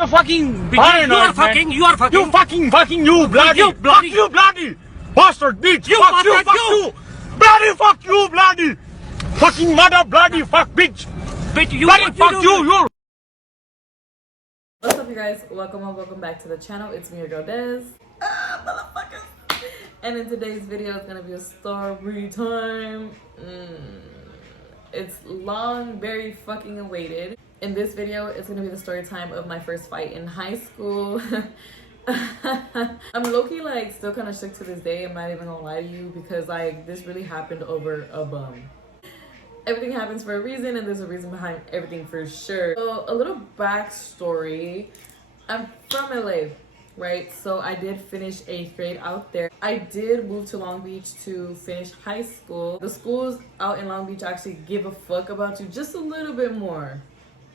You fucking Paranoid, you are man. fucking, you are fucking. You fucking you bloody. You bloody. Fuck you bloody. Bastard bitch. You fuck you, bastard, fuck you. you. Bloody fuck you bloody. Fucking mother bloody fuck bitch. Bitch, you Bloody what fuck do? you. What's up, you guys? Welcome back to the channel. It's me, your girl Des. Motherfuckers. And in today's video, it's gonna be a story time. It's long, very fucking awaited. In this video, it's gonna be the story time of my first fight in high school. I'm low-key like still kind of shook to this day. I'm not even gonna lie to you because like this really happened over a bum. Everything happens for a reason, and there's a reason behind everything for sure. So a little backstory. I'm from LA, right? So I did finish 8th grade out there. I did move to Long Beach to finish high school. The schools out in Long Beach actually give a fuck about you just a little bit more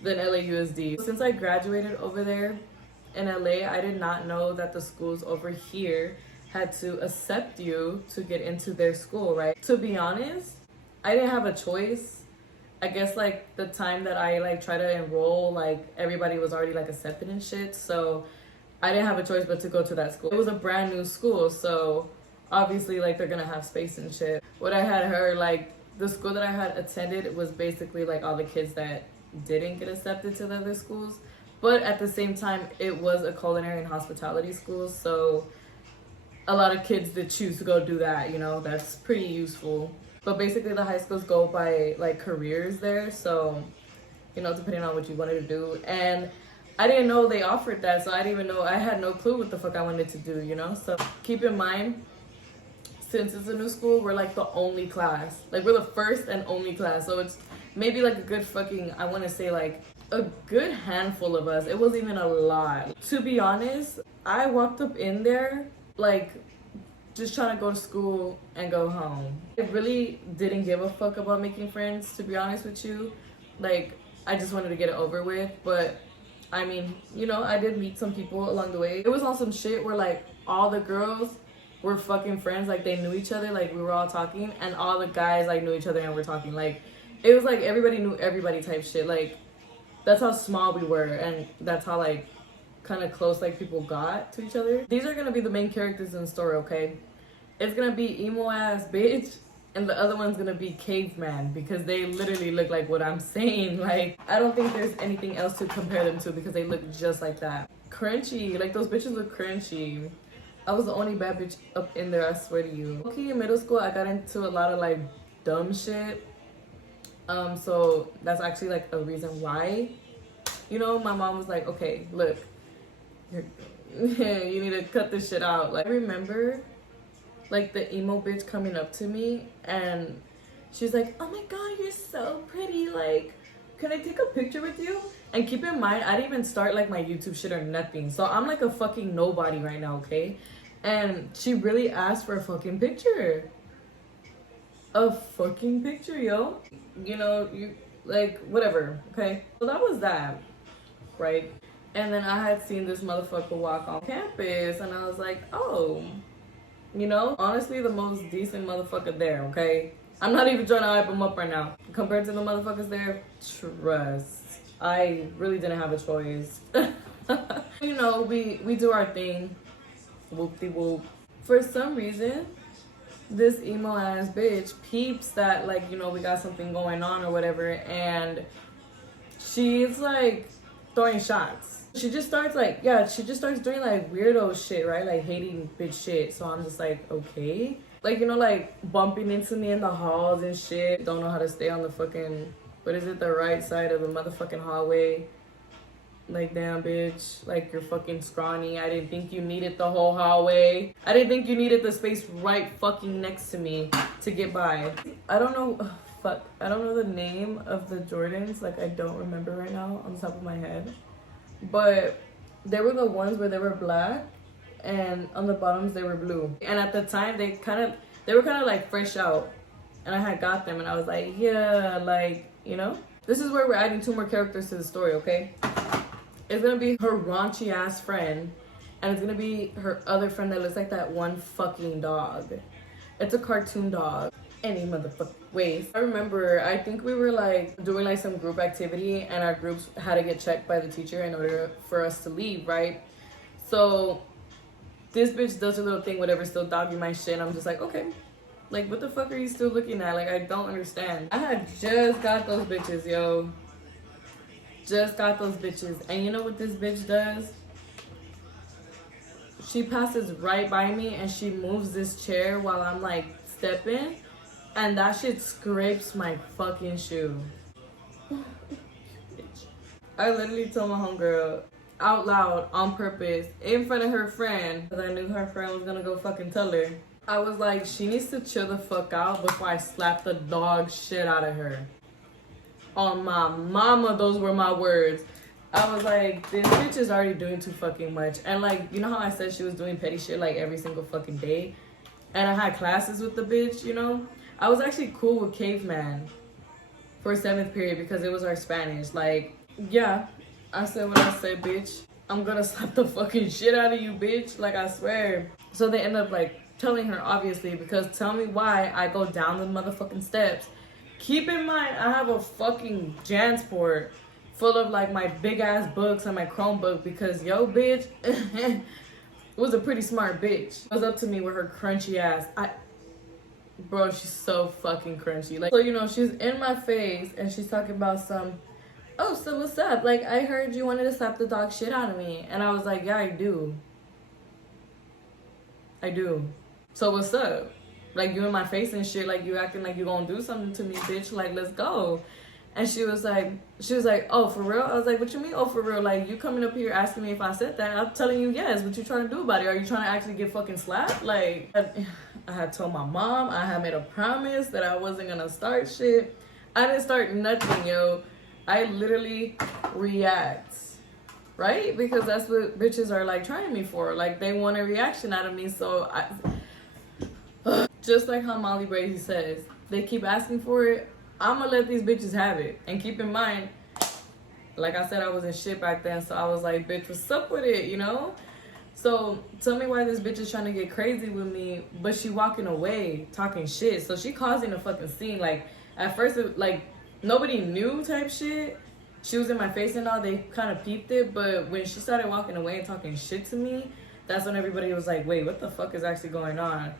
than LAUSD. Since I graduated over there in LA, I did not know that the schools over here had to accept you to get into their school, right? To be honest, I didn't have a choice. I guess like the time that I like try to enroll, like everybody was already like accepted and shit. So I didn't have a choice but to go to that school. It was a brand new school, so obviously like they're gonna have space and shit. What I had heard, like the school that I had attended was basically like all the kids that didn't get accepted to the other schools. But at the same time, it was a culinary and hospitality school, so a lot of kids did choose to go do that, you know, that's pretty useful. But basically the high schools go by like careers there, so you know, depending on what you wanted to do. And I didn't know they offered that, so I didn't even know, I had no clue what the fuck I wanted to do, you know. So keep in mind, since it's a new school, we're like the only class, like we're the first and only class, so it's maybe like a good fucking, I want to say like a good handful of us. It wasn't even a lot, to be honest. I walked up in there like just trying to go to school and go home. I really didn't give a fuck about making friends, to be honest with you. Like, I just wanted to get it over with. But, I mean, you know, I did meet some people along the way. It was on some shit where, like, all the girls were fucking friends. Like, they knew each other. Like, we were all talking. And all the guys, like, knew each other and were talking. Like, it was, like, everybody knew everybody type shit. Like, that's how small we were. And that's how, like, kind of close like people got to each other. These are gonna be the main characters in the story, okay? It's gonna be emo ass bitch and the other one's gonna be caveman, because they literally look like what I'm saying. Like, I don't think there's anything else to compare them to because they look just like that. Crunchy, like those bitches look crunchy. I was the only bad bitch up in there, I swear to you. Okay, in middle school I got into a lot of like dumb shit. So that's actually like a reason why, you know, my mom was like, okay, look, you need to cut this shit out. Like, I remember like the emo bitch coming up to me and she's like, oh my god, you're so pretty, like can I take a picture with you? And keep in mind, I didn't even start like my YouTube shit or nothing, so I'm like a fucking nobody right now, okay? And she really asked for a fucking picture. A fucking picture, yo. You know, you like whatever, okay? So that was that, right? And then I had seen this motherfucker walk on campus and I was like, oh, you know, honestly, the most decent motherfucker there, okay? I'm not even trying to hype him up right now. Compared to the motherfuckers there, trust. I really didn't have a choice. You know, we do our thing. Whoop-de-whoop. For some reason, this emo ass bitch peeps that, like, you know, we got something going on or whatever, and she's like throwing shots. She just starts like, yeah, she just starts doing like weirdo shit, right? Like hating bitch shit. So I'm just like, okay. Like, you know, like bumping into me in the halls and shit. Don't know how to stay on the fucking, what is it, the right side of the motherfucking hallway. Like, damn bitch, like you're fucking scrawny. I didn't think you needed the whole hallway. I didn't think you needed the space right fucking next to me to get by. I don't know, fuck. I don't know the name of the Jordans. Like, I don't remember right now on the top of my head. But they were the ones where they were black and on the bottoms they were blue. And at the time they were kind of like fresh out, and I had got them and I was like, yeah, like, you know. This is where we're adding 2 more characters to the story, okay? It's gonna be her raunchy ass friend, and it's gonna be her other friend that looks like that one fucking dog. It's a cartoon dog. any motherfucking ways. I remember, I think we were like doing like some group activity and our groups had to get checked by the teacher in order for us to leave, right? So this bitch does a little thing, whatever, still dogging my shit. I'm just like, okay, like what the fuck are you still looking at? Like I don't understand. I had just got those bitches, yo. Just got those bitches. And you know what this bitch does? She passes right by me and she moves this chair while I'm like stepping. And that shit scrapes my fucking shoe. I literally told my homegirl out loud on purpose in front of her friend, because I knew her friend was gonna go fucking tell her. I was like, she needs to chill the fuck out before I slap the dog shit out of her. On my mama, those were my words. I was like, this bitch is already doing too fucking much. And like, you know how I said she was doing petty shit like every single fucking day? And I had classes with the bitch, you know? I was actually cool with Caveman for 7th period because it was our Spanish. Like, yeah, I said what I said, bitch. I'm gonna slap the fucking shit out of you, bitch. Like, I swear. So they end up like telling her, obviously, because tell me why I go down the motherfucking steps. Keep in mind, I have a fucking Jansport full of like my big ass books and my Chromebook because yo, bitch was a pretty smart bitch. It was up to me with her crunchy ass. Bro, she's so fucking crunchy. Like, so you know, she's in my face and she's talking about some, oh, so what's up? Like, I heard you wanted to slap the dog shit out of me. And I was like, yeah, I do. So what's up? Like, you in my face and shit, like you acting like you gonna do something to me, bitch. Like, let's go. And she was like, oh, for real? I was like, what you mean, oh, for real? Like, you coming up here asking me if I said that. I'm telling you, yes. What you trying to do about it? Are you trying to actually get fucking slapped? Like, I had told my mom, I had made a promise that I wasn't gonna start shit. I didn't start nothing, yo. I literally react, right? Because that's what bitches are like trying me for. Like, they want a reaction out of me. So just like how Molly Brazy says, they keep asking for it. I'm gonna let these bitches have it. And keep in mind, like I said, I was in shit back then. So I was like, bitch, what's up with it, you know? So tell me why this bitch is trying to get crazy with me, but she walking away talking shit. So she causing a fucking scene. Like, at first, like, nobody knew type shit. She was in my face and all. They kind of peeped it. But when she started walking away and talking shit to me, that's when everybody was like, wait, what the fuck is actually going on?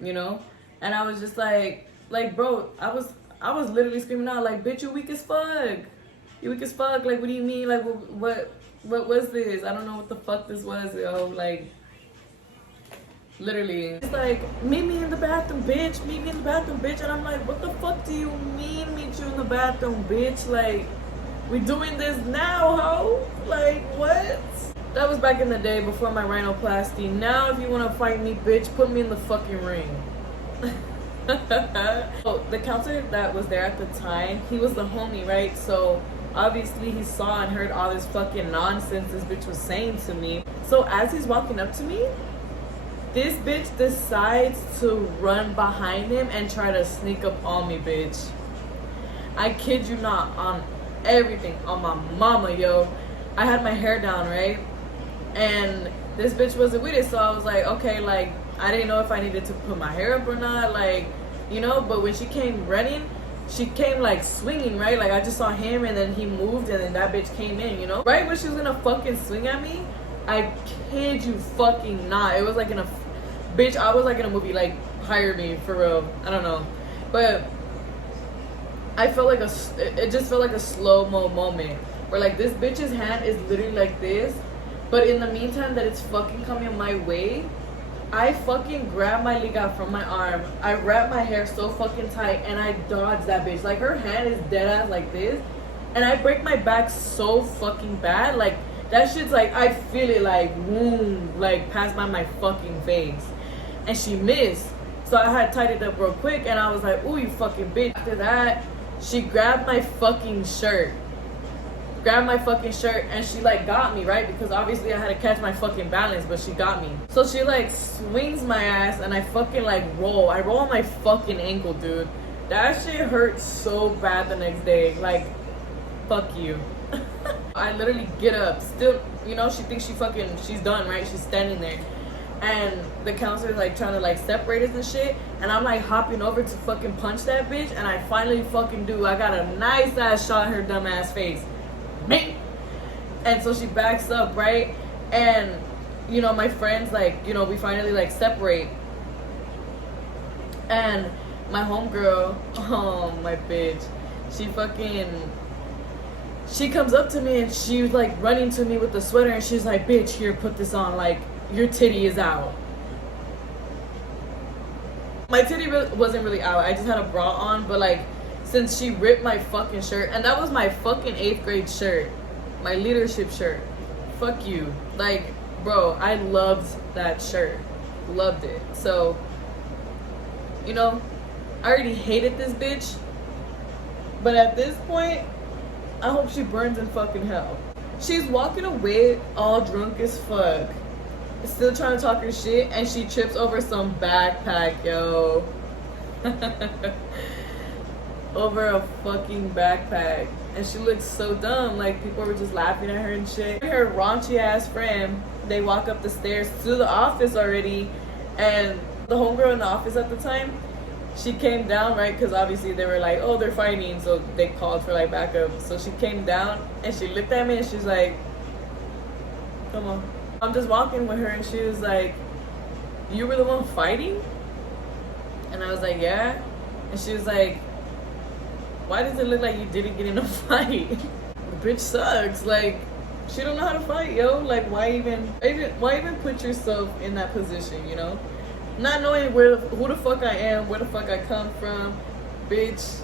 You know? And I was just like, bro, I was literally screaming out, like, bitch, you weak as fuck. You weak as fuck. Like, what do you mean? Like, what was this? I don't know what the fuck this was, yo. Like, literally. It's like, meet me in the bathroom, bitch. Meet me in the bathroom, bitch. And I'm like, what the fuck do you mean, meet you in the bathroom, bitch? Like, we doing this now, ho? Like, what? That was back in the day before my rhinoplasty. Now, if you want to fight me, bitch, put me in the fucking ring. So the counselor that was there at the time, he was the homie, right? So obviously he saw and heard all this fucking nonsense this bitch was saying to me. So as he's walking up to me, this bitch decides to run behind him and try to sneak up on me, bitch. I kid you not, on everything, on my mama, yo. I had my hair down, right? And this bitch wasn't with it, so I was like, okay, like, I didn't know if I needed to put my hair up or not, like, you know. But when she came running, she came like swinging, right? Like, I just saw him and then he moved and then that bitch came in, you know. Right when she was gonna fucking swing at me, I kid you fucking not, it was like in a, bitch, I was like in a movie, like, hire me, for real. I don't know. But I felt like it just felt like a slow-mo moment where like this bitch's hand is literally like this, but in the meantime that it's fucking coming my way, I fucking grab my liga from my arm. I wrap my hair so fucking tight and I dodge that bitch. Like, her hand is dead ass like this. And I break my back so fucking bad. Like, that shit's like, I feel it like, boom, like, pass by my fucking face. And she missed. So I had tied it up real quick and I was like, ooh, you fucking bitch. After that, she grabbed my fucking shirt. And she like got me, right? Because obviously I had to catch my fucking balance, but she got me. So she like swings my ass and I fucking like roll. I roll on my fucking ankle, dude. That shit hurt so bad the next day. Like, fuck you. I literally get up. Still, you know, she thinks she's done, right? She's standing there. and the counselor's like trying to like separate us and shit, and I'm like hopping over to fucking punch that bitch, and I finally fucking do. I got a nice ass shot in her dumb ass face. Me. And so she backs up, right? And you know, my friends, like, you know, we finally like separate, and my homegirl, oh my bitch, she comes up to me and she was like running to me with the sweater, and she's like, bitch, here, put this on, like, your titty is out. My titty wasn't really out, I just had a bra on, but like, since she ripped my fucking shirt, and that was my fucking 8th grade shirt, my leadership shirt, fuck you, like, bro, I loved that shirt, loved it. So, you know, I already hated this bitch, but at this point, I hope she burns in fucking hell. She's walking away all drunk as fuck, still trying to talk her shit, and she trips over some backpack, yo. Over a fucking backpack. And she looks so dumb, like people were just laughing at her and shit. Her raunchy ass friend, they walk up the stairs to the office already, and the homegirl in the office at the time, she came down, right, because obviously they were like, oh, they're fighting, so they called for like backup. So she came down and she looked at me and she's like, come on. I'm just walking with her and she was like, you were the one fighting? And I was like, yeah. And she was like, why does it look like you didn't get in a fight? The bitch sucks. Like, she don't know how to fight, yo. Like, why even put yourself in that position, you know? Not knowing who the fuck I am, where the fuck I come from, bitch.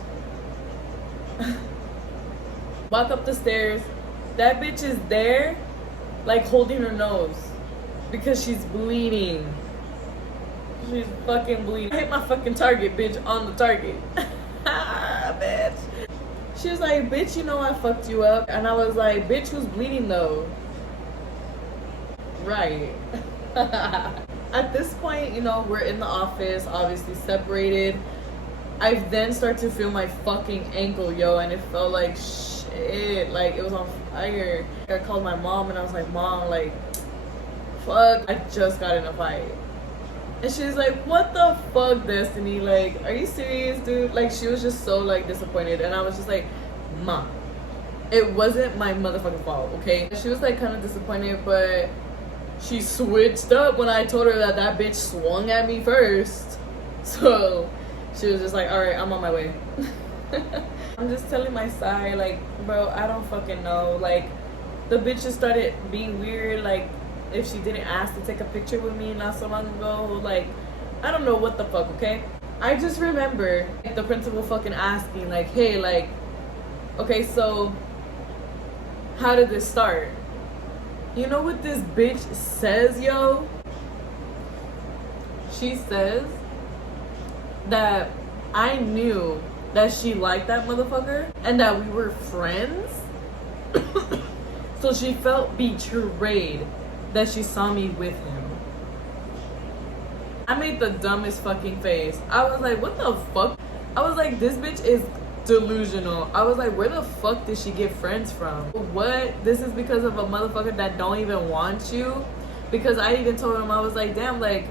Walk up the stairs. That bitch is there, like holding her nose because she's bleeding. She's fucking bleeding. I hit my fucking target, bitch, on the target. Bitch. She was like, bitch, you know I fucked you up. And I was like, bitch, who's bleeding though? Right. At this point, you know, we're in the office, obviously separated. I then start to feel my fucking ankle, yo, and it felt like shit, like it was on fire. I called my mom and I was like, Mom, like, fuck, I just got in a fight. And she was like, what the fuck, Destiny? Like, are you serious, dude? Like, she was just so, like, disappointed. And I was just like, Mom, it wasn't my motherfucking fault, okay? She was, like, kind of disappointed, but she switched up when I told her that that bitch swung at me first. So she was just like, all right, I'm on my way. I'm just telling my side, like, bro, I don't fucking know. Like, the bitch just started being weird, like, if she didn't ask to take a picture with me not so long ago, like, I don't know what the fuck, okay? I just remember like, the principal fucking asking, like, hey, like, okay, so how did this start? You know what this bitch says, yo? She says that I knew that she liked that motherfucker and that we were friends. So she felt betrayed that she saw me with him. I made the dumbest fucking face. I was like, what the fuck? I was like, this bitch is delusional. I was like, where the fuck did she get friends from? What? This is because of a motherfucker that don't even want you? Because I even told him, I was like, damn, like,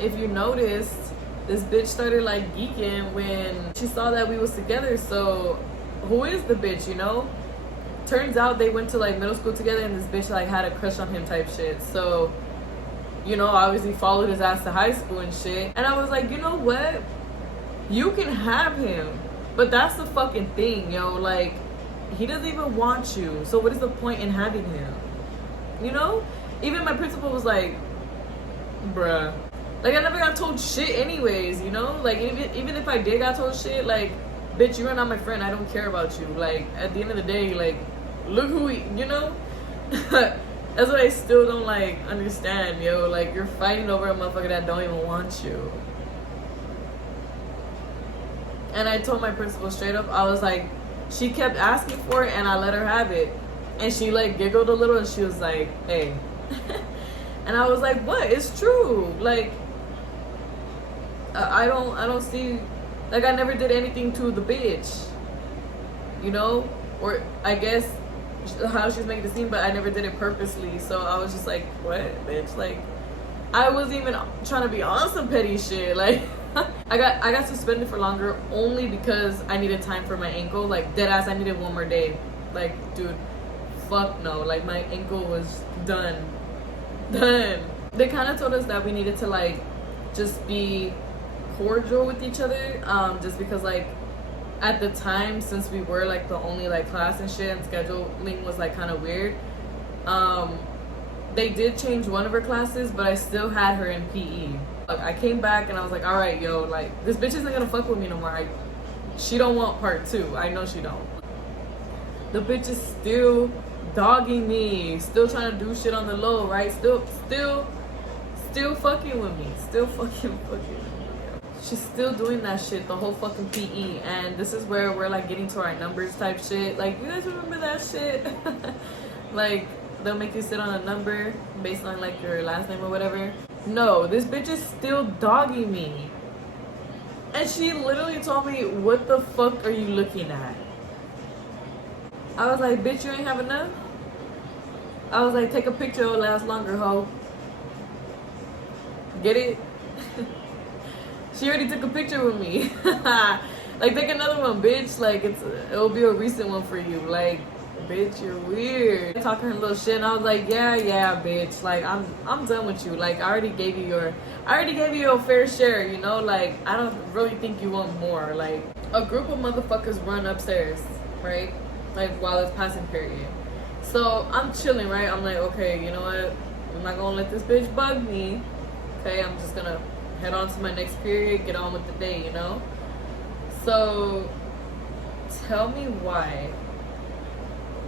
if you noticed, this bitch started like geeking when she saw that we was together. So who is the bitch, you know? Turns out they went to like middle school together and this bitch like had a crush on him type shit. So, you know, obviously followed his ass to high school and shit. And I was like, you know what? You can have him. But that's the fucking thing, yo. Like, he doesn't even want you. So what is the point in having him? You know? Even my principal was like, bruh. Like, I never got told shit anyways, you know? Like, even if I did got told shit, like, bitch, you are not my friend. I don't care about you. Like, at the end of the day, like, look who we, you know? That's what I still don't, like, understand, yo. Like, you're fighting over a motherfucker that don't even want you. And I told my principal straight up, I was like, she kept asking for it and I let her have it. And she, like, giggled a little and she was like, hey. And I was like, what? It's true. Like, I don't see, like, I never did anything to the bitch, you know? Or I guess how she's making the scene, but I never did it purposely. So I was just like, what, bitch? Like, I wasn't even trying to be on some petty shit. Like, I got suspended for longer only because I needed time for my ankle. Like, dead ass, I needed one more day. Like, dude, fuck no. Like, my ankle was done. They kind of told us that we needed to, like, just be cordial with each other, just because, like, at the time, since we were like the only like class and shit, and scheduling was like kind of weird, they did change one of her classes, but I still had her in PE. Like, I came back and I was like, all right, yo, like, this bitch isn't gonna fuck with me no more. She don't want part 2. I know she don't. The bitch is still dogging me, still trying to do shit on the low, right? Still fucking with me, still fucking with me. She's still doing that shit the whole fucking PE, and this is where we're like getting to our numbers type shit. Like, you guys remember that shit? Like, they'll make you sit on a number based on like your last name or whatever. No, this bitch is still dogging me, and she literally told me, what the fuck are you looking at? I was like, bitch, you ain't have enough? I was like, take a picture, it'll last longer, ho. Get it? She already took a picture with me. Like, take another one, bitch. Like, it'll be a recent one for you. Like, bitch, you're weird. Talking her little shit, and I was like, yeah, bitch. Like, I'm done with you. Like, I already gave you your fair share, you know? Like, I don't really think you want more. Like, a group of motherfuckers run upstairs, right? Like, while it's passing period. So I'm chilling, right? I'm like, okay, you know what? I'm not gonna let this bitch bug me. Okay, I'm just gonna head on to my next period, get on with the day, you know? So, tell me why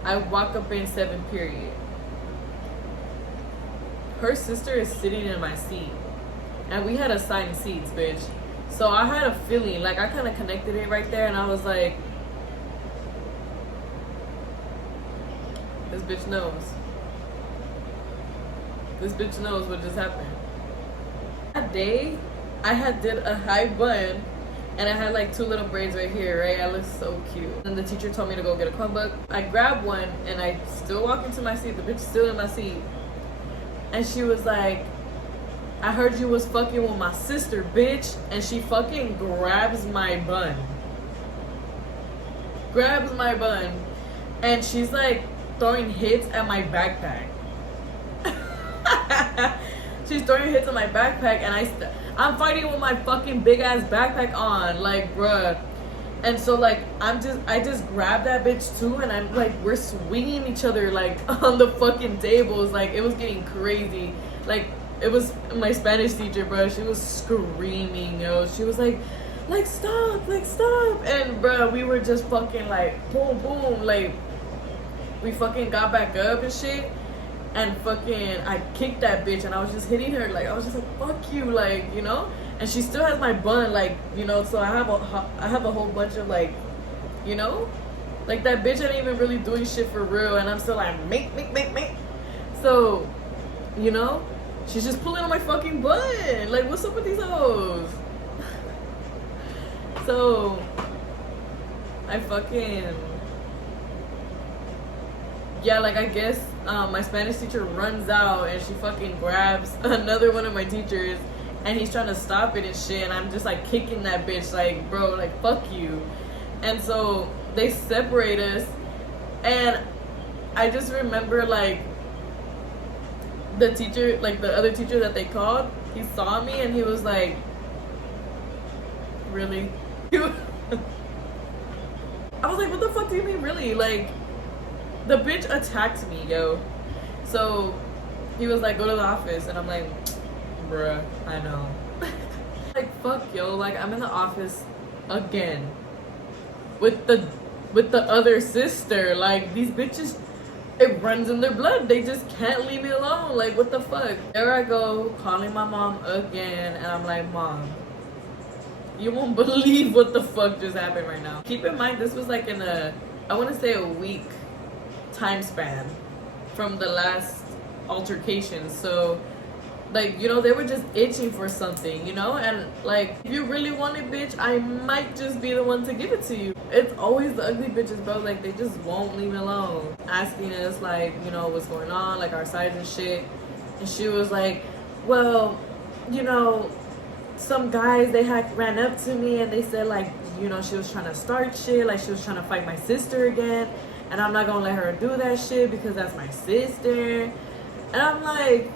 I walk up in 7th period. Her sister is sitting in my seat, and we had assigned seats, bitch. So I had a feeling, like, I kind of connected it right there, and I was like, this bitch knows. This bitch knows what just happened. That day, I had did a high bun, and I had like 2 little braids right here, right? I looked so cute. And the teacher told me to go get a Chromebook. I grabbed one, and I still walk into my seat. The bitch is still in my seat. And she was like, I heard you was fucking with my sister, bitch. And she fucking grabs my bun. And she's like throwing hits at my backpack. She's throwing hits at my backpack, and I'm fighting with my fucking big ass backpack on, like, bruh. And so, like, I just grabbed that bitch too, and I'm like, we're swinging each other like on the fucking tables. Like, it was getting crazy. Like, it was my Spanish teacher, bro. She was screaming, yo. She was like stop, and bruh, we were just fucking like boom, boom, like we fucking got back up and shit. And fucking, I kicked that bitch, and I was just hitting her, like, I was just like, fuck you, like, you know? And she still has my bun, like, you know, so I have a whole bunch of, like, you know? Like, that bitch ain't even really doing shit for real, and I'm still like, make. So, you know? She's just pulling on my fucking bun. Like, what's up with these hoes? So, I fucking... Yeah, like, I guess my Spanish teacher runs out, and she fucking grabs another one of my teachers, and he's trying to stop it and shit, and I'm just like kicking that bitch, like, bro, like, fuck you. And so they separate us, and I just remember, like, the teacher, like, the other teacher that they called, he saw me, and he was like, really? I was like, what the fuck do you mean, really? Like, the bitch attacked me, yo. So he was like, go to the office, and I'm like, bruh, I know. Like, fuck, yo, like, I'm in the office again with the other sister. Like, these bitches, it runs in their blood. They just can't leave me alone. Like, what the fuck? There I go, calling my mom again, and I'm like, Mom, you won't believe what the fuck just happened right now. Keep in mind, this was like in I want to say a week time span from the last altercation. So Like, you know, they were just itching for something, you know? And, like, if you really want it, bitch, I might just be the one to give it to you. It's always the ugly bitches, bro. Like, they just won't leave me alone. Asking us, like, you know, what's going on, like, our size and shit. And she was like, well, you know, some guys, they had ran up to me and they said, like, you know, she was trying to start shit. Like, she was trying to fight my sister again. And I'm not gonna let her do that shit because that's my sister. And I'm like,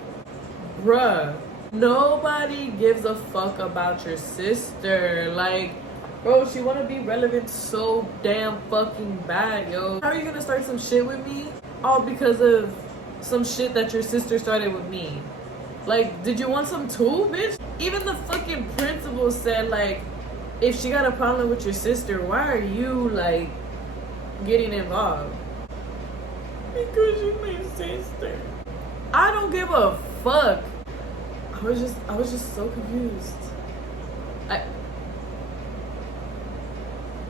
bruh, nobody gives a fuck about your sister. Like, bro, she wanna be relevant so damn fucking bad, yo. How are you gonna start some shit with me? All because of some shit that your sister started with me. Like, did you want some too, bitch? Even the fucking principal said, like, if she got a problem with your sister, why are you, like, getting involved? Because you my sister. I don't give a fuck. I was just so confused.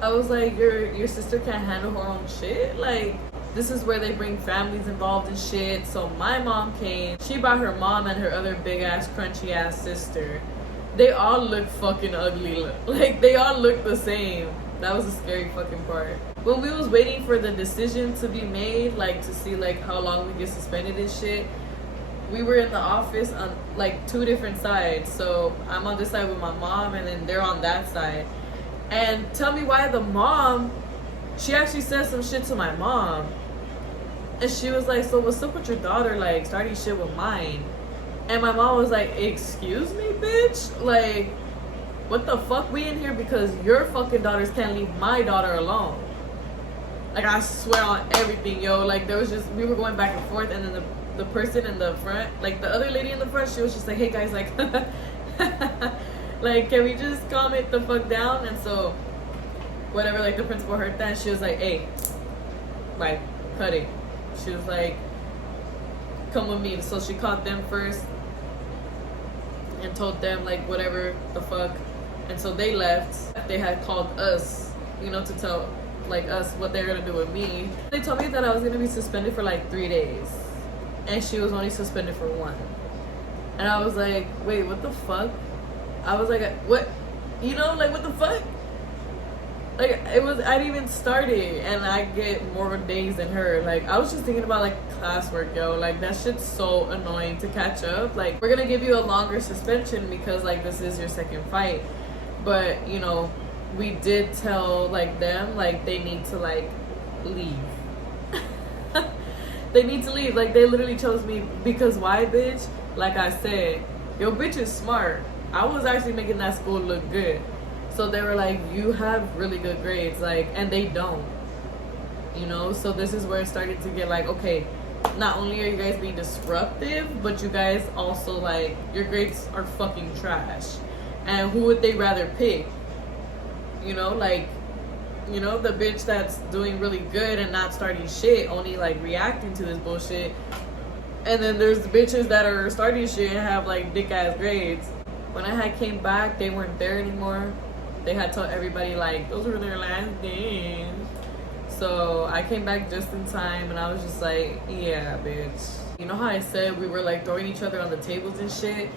I was like, your sister can't handle her own shit? Like, this is where they bring families involved in shit. So my mom came. She brought her mom and her other big ass crunchy ass sister. They all look fucking ugly. Like, they all look the same. That was a scary fucking part. When we was waiting for the decision to be made, like, to see, like, how long we get suspended and shit, we were in the office on, like, 2 different sides. So I'm on this side with my mom, and then they're on that side. And tell me why the mom, she actually said some shit to my mom. And she was like, so what's up with your daughter, like, starting shit with mine? And my mom was like, excuse me, bitch? Like, what the fuck? We in here because your fucking daughters can't leave my daughter alone. Like, I swear on everything, yo. Like, there was just, we were going back and forth, and then the person in the front, like, the other lady in the front, she was just like, hey, guys, like, like, can we just calm it the fuck down? And so, whatever, like, the principal heard that, she was like, hey, like, cut it. She was like, come with me. So she called them first and told them, like, whatever the fuck. And so they left. They had called us, you know, to tell, like, us what they were gonna do with me. They told me that I was gonna be suspended for like 3 days, and she was only suspended for 1. And I was like, wait, what the fuck? I was like, what? You know, like, what the fuck? Like, it was, I didn't even start it, and I get more days than her. Like, I was just thinking about, like, classwork, yo. Like, that shit's so annoying to catch up. Like, we're gonna give you a longer suspension because, like, this is your second fight. But, you know, we did tell, like, them, like, they need to, like, leave. They need to leave. Like, they literally chose me because why, bitch? Like I said, yo, bitch is smart. I was actually making that school look good. So they were like, you have really good grades, like, and they don't, you know? So this is where it started to get like, okay, not only are you guys being disruptive, but you guys also, like, your grades are fucking trash. And who would they rather pick? You know, like, you know, the bitch that's doing really good and not starting shit, only, like, reacting to this bullshit. And then there's the bitches that are starting shit and have, like, dick-ass grades. When I had came back, they weren't there anymore. They had told everybody, like, those were their last days. So I came back just in time, and I was just like, yeah, bitch. You know how I said we were, like, throwing each other on the tables and shit?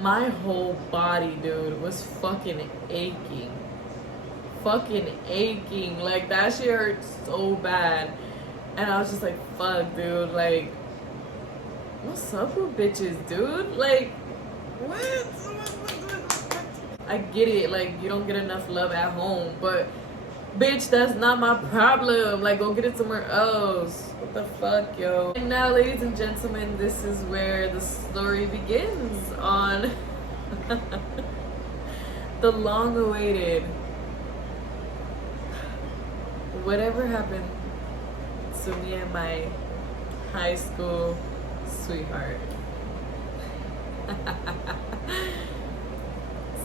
My whole body, dude, was fucking aching. Fucking aching. Like, that shit hurt so bad. And I was just like, fuck, dude. Like, what's up with bitches, dude? Like, what? I get it, like, you don't get enough love at home, but bitch, that's not my problem. Like, go get it somewhere else. What the fuck, yo? And now, ladies and gentlemen, this is where the story begins on the long-awaited whatever happened to me and my high school sweetheart.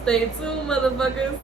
Stay tuned, motherfuckers.